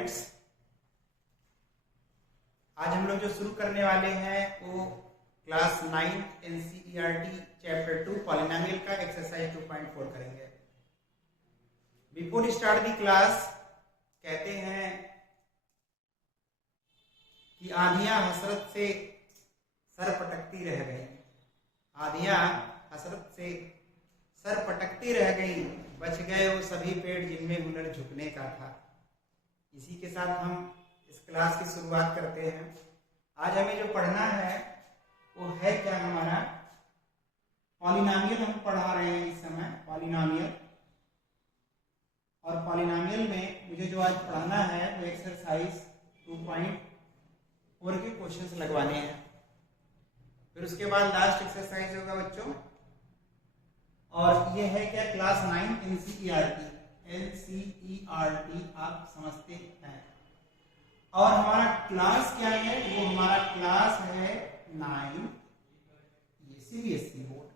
Students, आज हम लोग जो शुरू करने वाले हैं वो क्लास 9 एनसीईआरटी चैप्टर 2 पॉलिनोमियल का एक्सरसाइज 2.4 करेंगे। बिफोर स्टार्ट दी क्लास कहते हैं कि आंधियां हसरत से सर पटकती रह गई, आंधियां हसरत से सर पटकती रह गई, बच गए वो सभी पेड़ जिनमें हुनर झुकने का था। इसी के साथ हम इस क्लास की शुरुआत करते हैं। आज हमें जो पढ़ना है वो है क्या, हमारा पॉलिनोमियल हम पढ़ा रहे हैं इस समय, पॉलिनोमियल। और पॉलिनोमियल में मुझे जो आज पढ़ाना है वो एक्सरसाइज 2.4 के क्वेश्चंस लगवाने हैं। फिर उसके बाद लास्ट एक्सरसाइज होगा बच्चों, और ये है क्या, क्लास 9 एनसीईआरटी। एनसीईआरटी आप समझते हैं। और हमारा क्लास क्या है, वो हमारा क्लास है 9, ये सीबीएसई बोर्ड।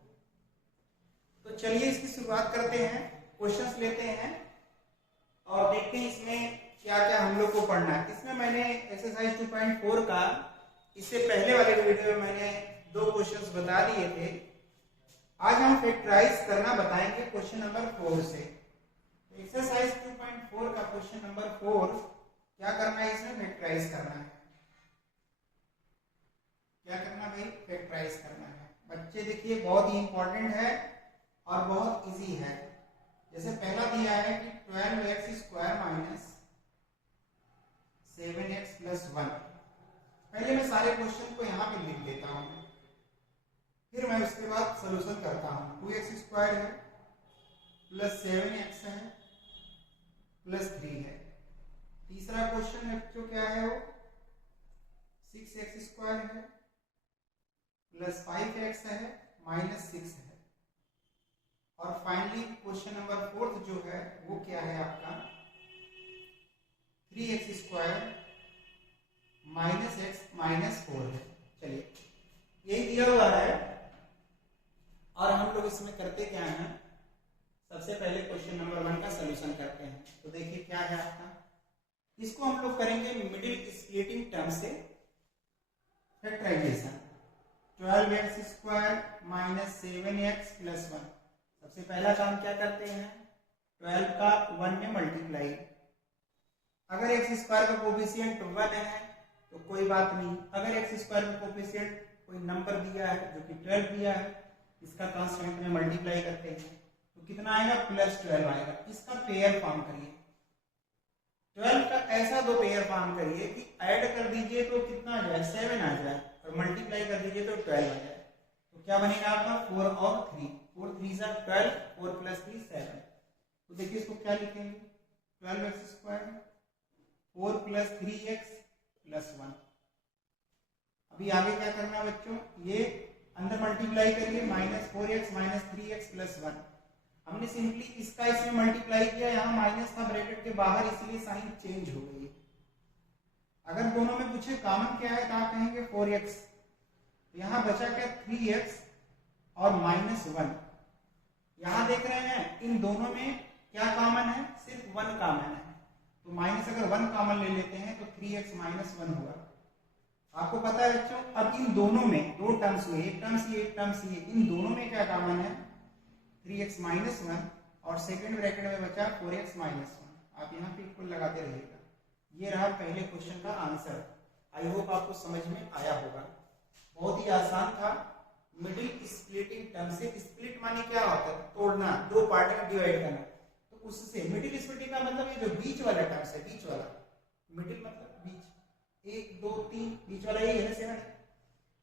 तो चलिए इसकी शुरुआत करते हैं, क्वेश्चंस लेते हैं और देखते हैं इसमें क्या क्या हम लोग को पढ़ना है। इसमें मैंने एक्सरसाइज 2.4 का इससे पहले वाले वीडियो में मैंने 2 क्वेश्चंस बता दिए थे। आज हम फैक्टराइज करना बताएंगे क्वेश्चन नंबर 4 से। एक्सरसाइज 2.4 का क्वेश्चन नंबर 4 क्या करना है, इसमें फैक्टराइज करना है। क्या करना भाई, फैक्टराइज करना है। बच्चे देखिए बहुत ही इंपॉर्टेंट है और बहुत इजी है। जैसे पहला दिया है कि 12x square minus 7x plus 1। पहले मैं सारे क्वेश्चन को यहाँ पे लिख देता हूँ, फिर मैं उसके बाद सॉल्यूशन करता हूँ। 2x स्क्वायर है प्लस 7x है प्लस 3 है। तीसरा क्वेश्चन है जो क्या है वो 6x स्क्वायर है प्लस 5x है माइनस 6 है। और फाइनली क्वेश्चन नंबर 4 जो है वो क्या है आपका 3x square minus x minus 4 है। चलिए यही दिया हुआ है और हम लोग इसमें करते क्या हैं, सबसे पहले क्वेश्चन नंबर 1 का सॉल्यूशन करते हैं। तो देखिए क्या है आपका, इसको हम लोग करेंगे मिडिल स्प्लिटिंग टर्म से factorisation. 12x square minus 7x plus 1। सबसे पहला काम क्या करते हैं, 12 का 1 में मल्टीप्लाई। अगर एक्स स्क्वायर का कोफिशिएंट 1 है तो कोई बात नहीं। अगर एक्स स्क्वायर का कोफिशिएंट कोई नंबर दिया है जो कि 12 दिया है, इसका कांस्टेंट में मल्टीप्लाई करते हैं तो कितना आएगा, प्लस 12 आएगा। इसका पेयर फॉर्म करिए, 12 का ऐसा 2 पेयर फॉर्म करिए कि ऐड कर दीजिए तो कितना आ जाए, 7 आ जाए, और मल्टीप्लाई कर दीजिए तो 12 आ जाए। तो क्या बनेगा आपका 4 और 3, 4 3 जा 12, 4 प्लस 3 7। तो देखिए इसको क्या लिखेंगे, 12x square 4 plus 3x plus 1। अभी आगे क्या करना है बच्चों, ये अंदर मल्टीप्लाई करिए, minus 4x minus 3x plus 1। हमने सिंपली इसका इसमें मल्टीप्लाई किया, यहाँ माइनस था ब्रैकेट के बाहर, इसलिए साइन चेंज हो गई। अगर दोनों में पूछे कॉमन क्या है तो आप कहेंगे 4x। यहाँ बचा क्या, 3x और माइनस 1। यहाँ देख रहे हैं इन दोनों में क्या कॉमन है, सिर्फ 1 कॉमन है। तो माइनस अगर 1 कॉमन ले लेते हैं तो 3x माइनस 1 हुआ। आपको पता है बच्चों, अब इन दोनों में 2 टर्म्स हुए, एक टर्म्स ये एक टर्म्स ये, इन दोनों में क्या कॉमन है, 3x माइनस 1 और सेकेंड ब्रैकेट में बचा 4x माइनस 1। आप यहाँ पे इक्वल लगाते रहिएगा। ये रहा पहले क्वेश्चन का आंसर। आई होप आपको समझ में आया होगा, बहुत ही आसान था। मिडिल स्प्लिटिंग टर्म से, स्प्लिट माने क्या होता है, तोड़ना, 2 पार्ट में डिवाइड करना। तो उससे मिडिल स्प्लिटिंग का मतलब ये जो बीच वाला टर्म है, बीच वाला, मिडिल मतलब बीच, 1 2 3 बीच वाला यही है 7।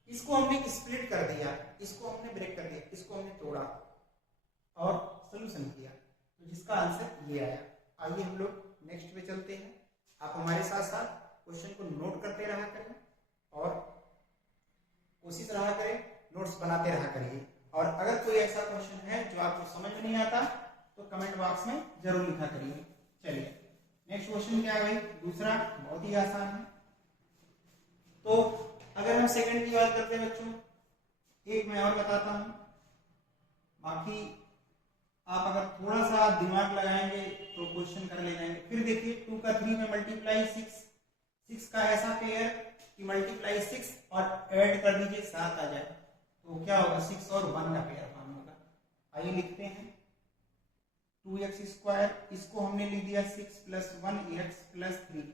इसको हमने स्प्लिट कर दिया, इसको हमने ब्रेक कर दिया, इसको हमने तोड़ा और सॉल्यूशन किया, तो जिसका आंसर ये आया। आइए हम लोग नेक्स्ट पे चलते हैं। आप हमारे साथ साथ क्वेश्चन को नोट करते रहा करें और कोशिश रहा करें, नोट्स बनाते रहा करिए। और अगर कोई ऐसा क्वेश्चन है जो आपको समझ में नहीं आता तो कमेंट बॉक्स में जरूर लिखा करिए। चलिए नेक्स्ट क्वेश्चन क्या है भाई, दूसरा, बहुत ही आसान है। तो अगर हम सेकंड की बात करते हैं बच्चों, एक मैं और बताता हूं, बाकी आप अगर थोड़ा सा दिमाग लगाएंगे तो क्वेश्चन कर ले जाएंगे। फिर देखिए 2 का 3 में मल्टीप्लाई 6 का ऐसा पेयर कि मल्टीप्लाई 6 और ऐड कर दीजिए 7 आ जाए, तो क्या होगा 6 और 1 का पेयर फॉर्म होगा। आइए लिखते हैं 2x², इसको हमने लिख दिया 6 + 1x + 3,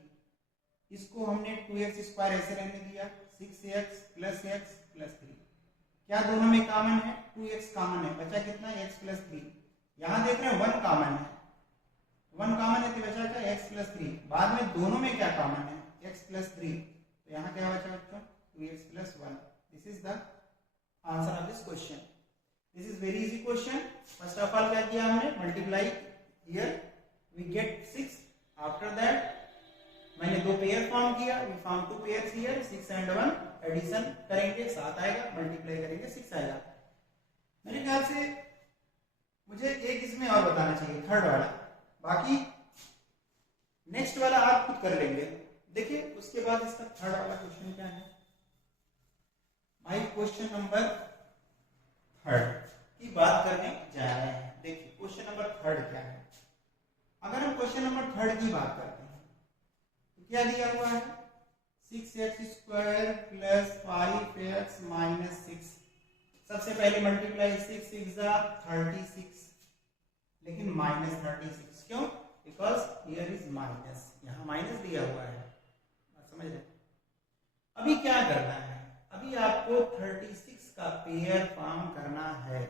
इसको हमने 2x² ऐसे रहने दिया 6x + x + 3। क्या दोनों में कॉमन है? 2x कॉमन है, बचा कितना x + 3। यहाँ देख रहे हैं 1 कॉमन है, 1 कॉमन है तो बचा क्या x + 3। बाद में दोनों में क्या कॉमन है? x + 3, तो यहाँ क्या बचा बच्चों? 2x + 1। This is the answer of this question. This is very easy question. First of all क्या किया हमने? Multiply here we get 6, after that मैंने 2 पेयर फॉर्म किया, we form 2 pairs here, 6 and 1, addition करेंगे 7 आएगा, मल्टीप्लाई करेंगे 6 आएगा। मेरे ख्याल से मुझे एक इसमें और बताना चाहिए, थर्ड वाला, बाकी नेक्स्ट वाला आप खुद कर लेंगे। देखिए उसके बाद इसका थर्ड वाला क्वेश्चन क्या है भाई? क्वेश्चन नंबर थर्ड की बात करने जा रहे हैं। देखिए क्वेश्चन नंबर थर्ड क्या है। अगर हम क्वेश्चन नंबर थर्ड की बात करते हैं तो क्या दिया हुआ है? 6x² + 5x - 6। सबसे पहले मल्टीप्लाई 6 × 36, लेकिन -36 क्यों? बिकॉज हियर इज माइनस, यहाँ माइनस दिया हुआ है, समझ रहे? अभी क्या करना है? अभी आपको 36 का पेयर फॉर्म करना है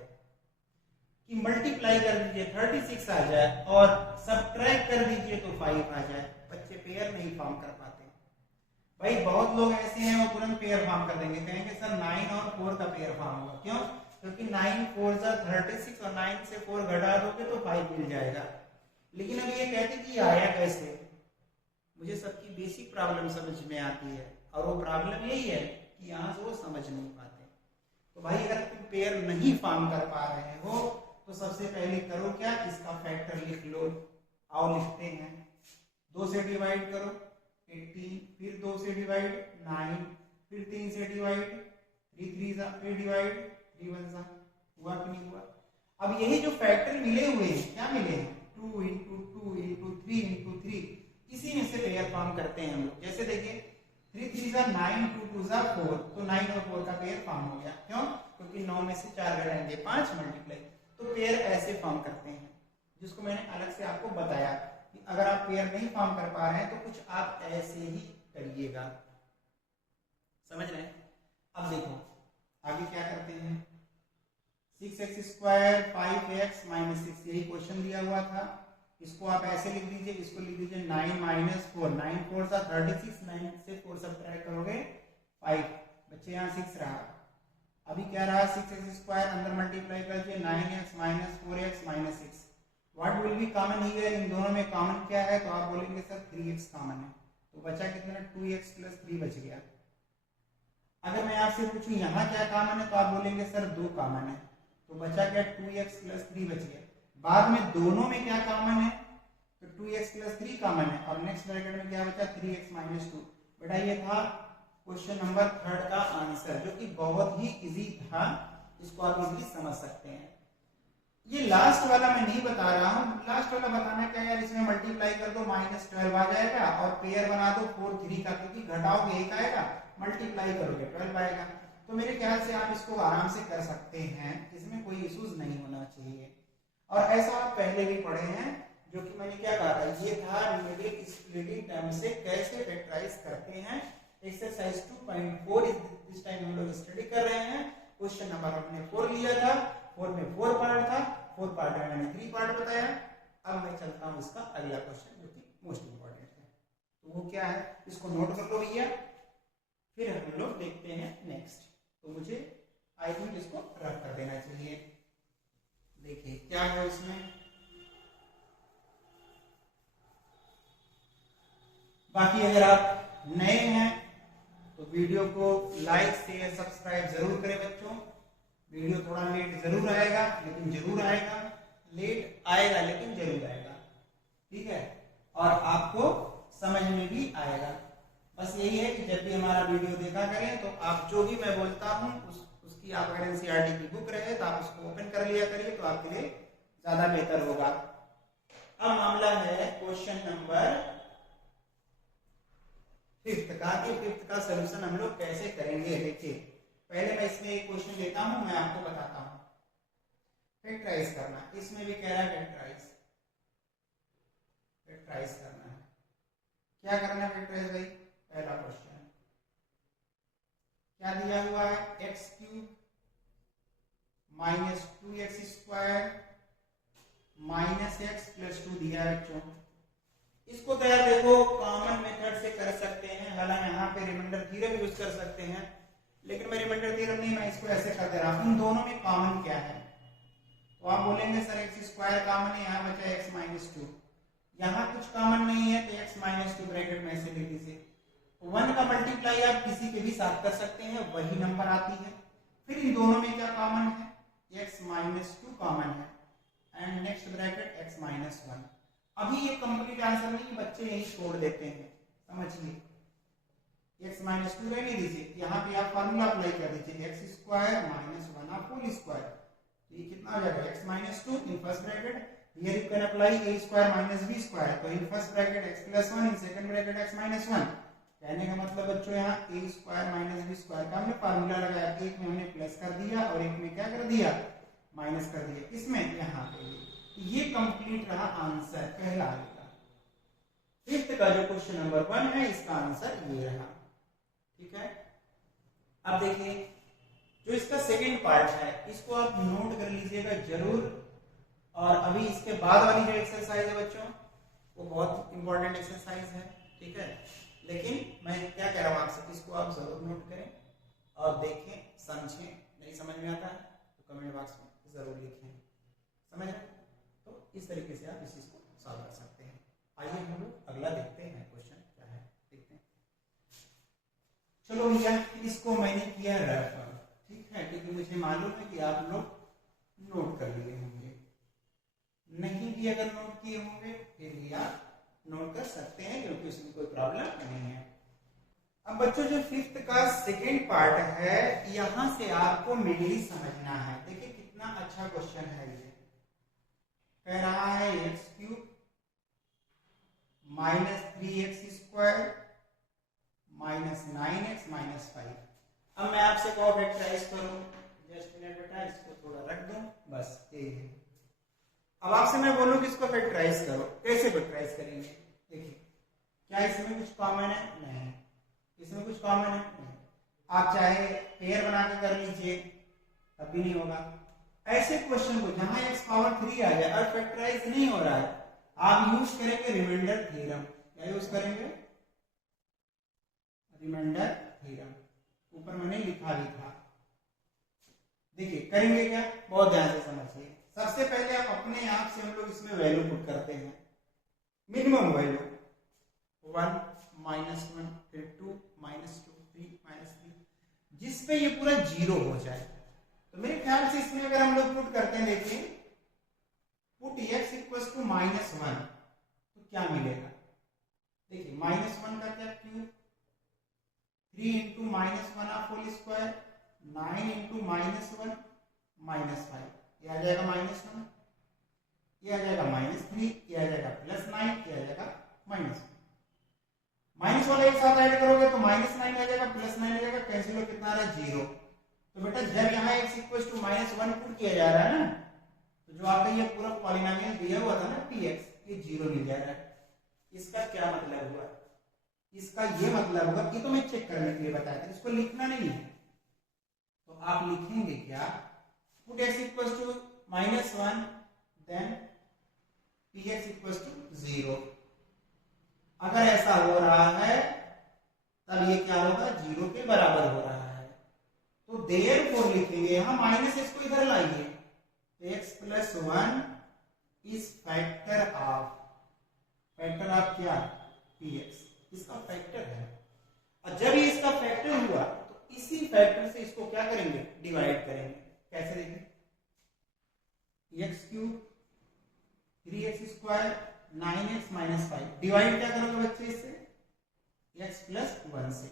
कि मल्टीप्लाई कर दीजिए 36 आ जाए और सब्ट्रैक्ट कर दीजिए तो 5 आ जाए। बच्चे पेयर नहीं फॉर्म कर पाते भाई। बहुत लोग ऐसे हैं वो तुरंत पेयर फॉर्म कर देंगे, कहेंगे सर 9 और 4 का पेयर फॉर्म होगा। क्यों? क्योंकि 9 4 36 और 9 से 4 घटा दोगे तो 5 मिल जाएगा। लेकिन अब ये कहते कि आया कैसे? मुझे सबकी बेसिक प्रॉब्लम समझ में आती है और वो प्रॉब्लम यही है कि यहाँ से वो समझ नहीं पाते। तो भाई अगर तुम पेयर नहीं फॉर्म कर पा रहे हो तो सबसे पहले करो क्या? इसका फैक्टर लिख लो। आओ लिखते हैं। 2 से डिवाइड करो 18, फिर 2 से डिवाइड 9, फिर 3 से डिवाइड 3 3 फिर डिवाइड 3 1 हुआ कि नहीं हुआ? अब यही जो फैक्टर मिले हुए हैं, क्या मिले हैं? 2 × 2 × 3 × 3, इसी में से पेयर फॉर्म करते हैं हम लोग। जैसे देखिए 3 3 9, 2 2 4, तो 9 और 4 का पेयर फॉर्म हो गया। क्यों? क्योंकि 9 में से 4 घटाएंगे 5, मल्टीप्लाई, तो पेयर ऐसे फॉर्म करते हैं, जिसको मैंने अलग से आपको बताया कि अगर आप पेयर नहीं फॉर्म कर पा रहे हैं तो कुछ आप ऐसे ही करिएगा। समझ रहे हैं? अब देखो आगे क्या करते हैं। 6x² 5x - 6, यही क्वेश्चन दिया हुआ था। इसको आप ऐसे लिख दीजिए, इसको लिख दीजिए 9 - 4, 9 4 36, 9 से 4 सब्ट्रैक्ट करोगे 5, बच्चे यहाँ 6 रहा। अभी क्या रहा? 6x² अंदर मल्टीप्लाई करके 9x - 4x - 6। What will be common here? इन दोनों में कॉमन क्या है? तो आप बोलेंगे सर 3x कॉमन है, तो बचा कितना? 2x + 3 बच गया। अगर मैं आपसे पूछूं यहाँ क्या कॉमन है तो आप बोलेंगे सर 2 कॉमन है, तो बचा क्या? 2x + 3 बच गया। बाद में दोनों में क्या कॉमन है? तो 2x + 3 कॉमन है, और नेक्स्ट ब्रैकेट में क्या बचा? 3x - 2। बेटा ये था क्वेश्चन नंबर थर्ड का आंसर, जो कि बहुत ही इजी था, इसको आप इजीली समझ सकते हैं। ये लास्ट वाला मैं नहीं बता रहा हूँ। लास्ट वाला बताना क्या यार, इसमें मल्टीप्लाई कर दो -12 आ जाएगा, और पेयर बना दो 4 3 का, क्योंकि घटाओगे 1 आएगा, मल्टीप्लाई करोगे 12 आएगा। तो मेरे ख्याल से आप इसको आराम से कर सकते हैं, इसमें कोई इश्यूज नहीं होना चाहिए। और ऐसा आप पहले भी पढ़े हैं, जो कि मैंने क्या कहा था, ये था न्यूमेरिक स्प्लिटिंग टर्म से कैसे फैक्टराइज करते हैं। एक्सरसाइज 2.4 इस टाइम हम लोग स्टडी कर रहे हैं। क्वेश्चन नंबर हमने 4 लिया था, 4 में 4 पार्ट था, 4 पार्ट में मैंने 3 पार्ट बताया। अब मैं चलता हूँ इसका अगला क्वेश्चन, जो कि मोस्ट इंपॉर्टेंट है। तो वो क्या है, इसको नोट कर लो भैया, फिर हम लोग देखते हैं नेक्स्ट। तो मुझे आई थिंक इसको रख कर देना चाहिए। देखिए क्या है उसमें। बाकी अगर आप नए हैं तो वीडियो को लाइक शेयर सब्सक्राइब जरूर करें बच्चों। वीडियो थोड़ा लेट जरूर आएगा, लेकिन जरूर आएगा। लेट आएगा लेकिन जरूर आएगा, ठीक है, और आपको समझ में भी आएगा। बस यही है कि जब भी हमारा वीडियो देखा करें तो आप जो भी मैं बोलता हूँ उसकी आप अगर एनसीईआरटी की बुक रहे तो आप उसको ओपन कर लिया करिए, तो आपके लिए ज्यादा बेहतर होगा। अब मामला है क्वेश्चन नंबर 5 का। कि 5 का सलूशन हम लोग कैसे करेंगे। देखिए पहले मैं इसमें एक क्वेश्चन लेता हूं, मैं आपको बताता हूं। फैक्टराइज करना, इसमें भी कह रहा है फैक्टराइज करना है। क्या करना है फैक्टराइज भाई? पहला क्वेश्चन क्या दिया हुआ है, x cube minus 2x² minus x plus 2 दिया है बच्चों। इसको तो यार देखो कॉमन मेथड से कर सकते हैं, हालांकि यहाँ पे रिमाइंडर थ्योरम यूज कर सकते हैं, लेकिन मैं रिमाइंडर थ्योरम नहीं, मैं इसको ऐसे कर दे रहा हूँ। उन दोनों में कॉमन क्या है? तो आप बोलेंगे सर x² कॉमन है, यहाँ बचा x माइनस 2, यहाँ कुछ कॉमन नहीं है तो x माइनस 2 ब्रैकेट में ऐसे लिख दीजिए। 1 का मल्टीप्लाई आप किसी के भी साथ कर सकते हैं, वही नंबर आती है। फिर इन दोनों में क्या कॉमन है? x माइनस 2 कॉमन है and next bracket x minus 1। अभी ये कंप्लीट आंसर नहीं, बच्चे यही छोड़ देते हैं, समझिए। x माइनस 2 रहने दीजिए, यहाँ पे आप फॉर्मूला अप्लाई कर दीजिए, x² माइनस 1 आप होल स्क्वायर। तो ये कितना हो जाएगा? x minus 2 in first bracket, here you can apply a² minus b², तो in first bracket x plus 1 in second bracket x minus 1। कहने का मतलब बच्चों यहाँ a² माइनस b² का हमने फार्मूला लगाया, एक में हमने प्लस कर दिया और एक में क्या कर दिया? माइनस कर दिया। इसमें यहाँ पे ये कंप्लीट रहा आंसर पहला का। 5th का जो क्वेश्चन नंबर 1 है इसका आंसर ये रहा, ठीक है। अब देखिए जो इसका सेकंड पार्ट है इसको आप नोट कर लीजिएगा जरूर, और अभी इसके बाद वाली जो एक्सरसाइज है बच्चों वो बहुत इंपॉर्टेंट एक्सरसाइज है, ठीक है। लेकिन मैं क्या कह रहा हूँ आपसे, इसको आप जरूर नोट करें और देखें, समझें। नहीं समझ में आता है तो कमेंट बॉक्स में जरूर लिखें, समझ रहे? तो इस तरीके से आप इस चीज को सॉल्व कर सकते हैं। आइए हम लोग अगला देखते हैं क्वेश्चन क्या है, देखते हैं। चलो भैया इसको मैंने किया रेफर, ठीक है, क्योंकि मुझे मालूम है कि आप लोग नोट कर लिए होंगे। नहीं भी अगर नोट किए होंगे फिर भी आप नोट कर सकते हैं, क्योंकि उसमें कोई प्रॉब्लम नहीं है। अब बच्चों जो 5th का सेकेंड पार्ट है यहां से आपको मेनली समझना है। देखिए कितना अच्छा क्वेश्चन है ये। कह रहा है x³ minus 3x² minus 9x minus 5। अब मैं आपसे कहो फैक्टराइज करो, जस्ट मिनट बेटा इसको थोड़ा रख दूं, बस यही है। अब आपसे मैं बोलूं कि इसको फैक्टराइज करो, कैसे फैक्टराइज करेंगे? देखिए क्या इसमें कुछ कॉमन है? नहीं। इसमें कुछ कॉमन है? नहीं। आप चाहे पेयर बना के कर लीजिए तब भी नहीं होगा। ऐसे क्वेश्चन को जहां x³ आ जाए और फैक्टराइज नहीं हो रहा है, आप यूज करेंगे रिमाइंडर थ्योरम। क्या यूज करेंगे? Remainder theorem. ऊपर मैंने लिखा भी था। देखिए करेंगे क्या, बहुत ध्यान से समझिए। सबसे पहले आप अपने आप से हम लोग इसमें वैल्यू पुट करते हैं, मिनिमम वैल्यू 1 माइनस 1 फिर 2 माइनस 2 3 माइनस 3, जिसपे ये पूरा 0 हो जाए। तो मेरे ख्याल से इसमें अगर हम लोग पुट करते हैं, देखिए पुट x इक्वल्स टू -1 तो क्या मिलेगा? देखिए -1 का क्या क्यूब, 3 इंटू -1 आप होल स्क्वायर, 9 इंटू -1 -5, ये आ जाएगा -1, ये आ जाएगा -3, ये आ जाएगा +9, ये आ जाएगा -1। माइनस वाला एक साथ ऐड करोगे तो -9 आ जाएगा, +9 आ जाएगा, कैंसिल हो कितना आ रहा है? 0। तो बेटा जब यहाँ x इक्वल्स टू -1 पुट किया जा रहा है ना, तो जो आपका ये पूरा पॉलिनोमियल दिया हुआ था ना px, ये 0 मिल जा रहा है। इसका क्या मतलब हुआ? इसका ये मतलब हुआ, ये तो मैं चेक करने के लिए बताया था, इसको लिखना नहीं है। तो आप लिखेंगे क्या? Put x equals to -1 then px equals to 0। अगर ऐसा हो रहा है तब ये क्या होगा? 0 के बराबर हो रहा है। तो देयरफॉर लिखेंगे, यहां माइनस इसको इधर लाइए, तो x plus 1 is factor of क्या? px, इसका फैक्टर है। और जब ये इसका फैक्टर हुआ तो इसी फैक्टर से इसको क्या करेंगे? डिवाइड करेंगे। कैसे? देखिए x³ 3x² 9x minus 5, divide क्या करोगे बच्चे इससे? x प्लस 1 से।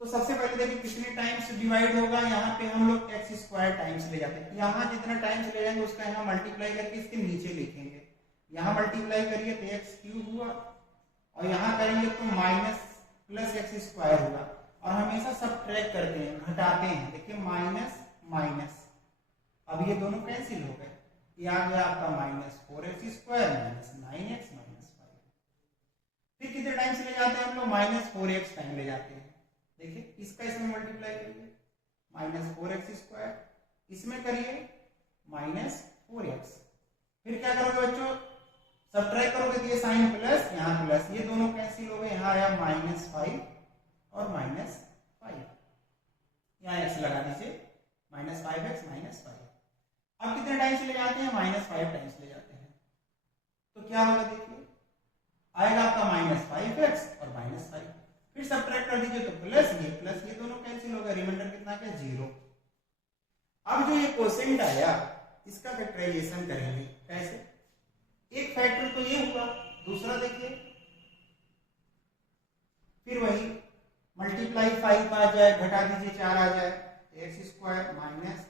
तो सबसे पहले देखिए कितने टाइम्स डिवाइड होगा, यहाँ पे हम लोग एक्स स्क्वायर टाइम्स ले जाते हैं, यहाँ जितना टाइम्स ले जाएंगे उसका यहाँ मल्टीप्लाई करके इसके नीचे लिखेंगे, यहाँ मल्टीप्लाई करिए तो एक्स क्यूब हुआ और यहाँ करेंगे तो माइनस प्लस एक्स स्क्वायर हुआ। और हमेशा सब्ट्रैक्ट करते हैं, घटाते हैं, देखिए माइनस माइनस, अब ये दोनों कैंसिल हो गए, ये आ गया आपका minus 4x square minus 9x minus 5। फिर कितने टाइम्स ले जाते हैं हम लोग, माइनस 4x टाइम ले जाते हैं। देखिए इसका इसमें मल्टीप्लाई करिए, माइनस 4x स्क्वायर, इसमें करिए माइनस 4x। फिर क्या करोगे बच्चों, सब्ट्रैक्ट करोगे तो ये साइन प्लस, यहाँ प्लस, ये दोनों कैंसिल हो गए, यहाँ आया माइनस 5 और माइनस 5, यहाँ एक्स लगा दीजिए, माइनस 5x माइनस 5। अब कितने टाइम्स ले जाते हैं, माइनस 5 टाइम्स ले जाते हैं, तो क्या होगा देखिए, आएगा आपका माइनस 5x और माइनस 5। फिर सब्ट्रैक्ट कर दीजिए तो प्लस, ये दोनों कैंसिल हो गए, रिमाइंडर कितना क्या, 0। अब जो ये कोसेंट आया इसका फैक्टराइजेशन करेंगे, कैसे, एक फैक्टर तो ये हुआ, दूसरा देखिए फिर वही मल्टीप्लाई 5 आ जाए, घटा दीजिए 4 आ जाए, एक्स स्क्वायर माइनस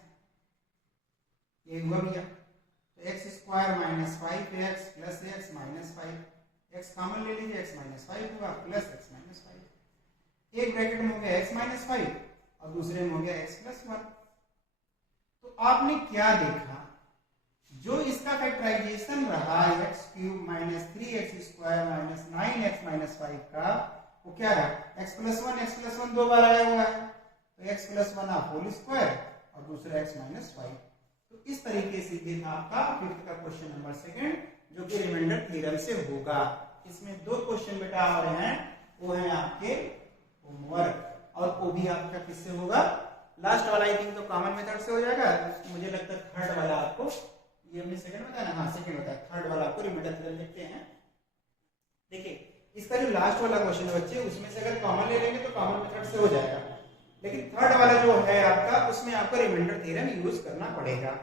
ये हुआ भैया, तो x square minus 5x plus x minus 5, x common ले लीजिए, एक्स माइनस 5 हुआ प्लस एक्स माइनस 5, एक ब्रैकेट में हो गया एक्स माइनस 5 और दूसरे में हो गया एक्स प्लस 1। तो आपने क्या देखा, जो इसका फैक्टराइजेशन रहा x cube minus 3x square minus 9x minus 5 का, वो क्या है, एक्स प्लस 1 दो बार आया हुआ है, तो एक्स प्लस 1 आप होल स्क्वायर और दूसरा एक्स माइनस 5। तो इस तरीके से ये था आपका फिफ्थ का क्वेश्चन नंबर 2, जो कि रिमाइंडर थ्योरम से होगा। इसमें 2 क्वेश्चन बेटा और हैं, वो है आपके होमवर्क, और वो भी आपका किससे होगा, लास्ट वाला आई थिंक तो कॉमन मेथड से हो जाएगा, मुझे लगता है थर्ड वाला आपको, ये हमने सेकंड बताया ना, हाँ सेकंड बताया, थर्ड वाला आपको रिमाइंडर थ्योरम लिखते हैं। देखिए इसका जो लास्ट वाला क्वेश्चन है बच्चे, उसमें से अगर कॉमन ले लेंगे तो कॉमन मेथड से हो जाएगा, लेकिन थर्ड वाला जो है आपका, उसमें आपको रिमाइंडर थ्योरम यूज करना पड़ेगा।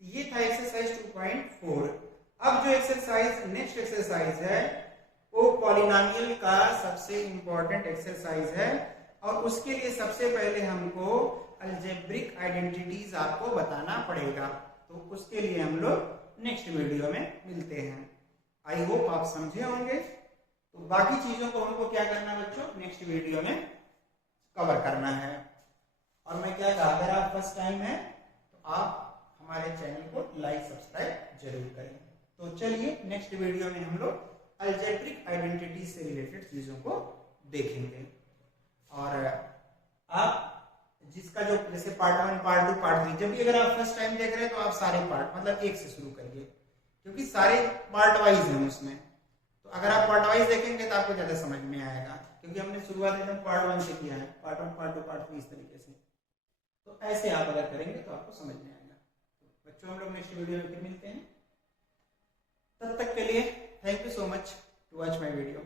ये था एक्सरसाइज 2.4। अब जो एक्सरसाइज नेक्स्ट एक्सरसाइज है वो पॉलिनोमियल का सबसे इंपॉर्टेंट एक्सरसाइज है, और उसके लिए सबसे पहले हमको अलजेब्रिक आइडेंटिटीज आपको बताना पड़ेगा, तो उसके लिए हम लोग नेक्स्ट वीडियो में मिलते हैं। आई होप आप समझे होंगे। तो बाकी चीजों को हमको क्या करना है बच्चों, नेक्स्ट वीडियो में कवर करना है। और मैं क्या कहा, अगर आप फर्स्ट टाइम है तो आप हमारे चैनल को लाइक सब्सक्राइब जरूर करें। तो चलिए नेक्स्ट वीडियो में हम लोग अलजेब्रिक आइडेंटिटी से रिलेटेड चीजों को देखेंगे। और आप जिसका जो जैसे पार्ट 1 पार्ट 2 पार्ट 3, जब भी अगर आप फर्स्ट टाइम देख रहे हैं तो आप सारे पार्ट मतलब एक से शुरू करिए, क्योंकि सारे पार्ट वाइज हैं उसमें, तो अगर आप पार्ट वाइज देखेंगे तो आपको ज्यादा समझ में आएगा, क्योंकि हमने शुरुआत एकदम पार्ट 1 से किया है, पार्ट 1 पार्ट 2 पार्ट 3 इस तरीके से। तो ऐसे आप अगर करेंगे तो आपको समझ में आएगा। तो बच्चों हम लोग नेक्स्ट वीडियो में फिर मिलते हैं, तब तक के लिए thank you so much to watch my video.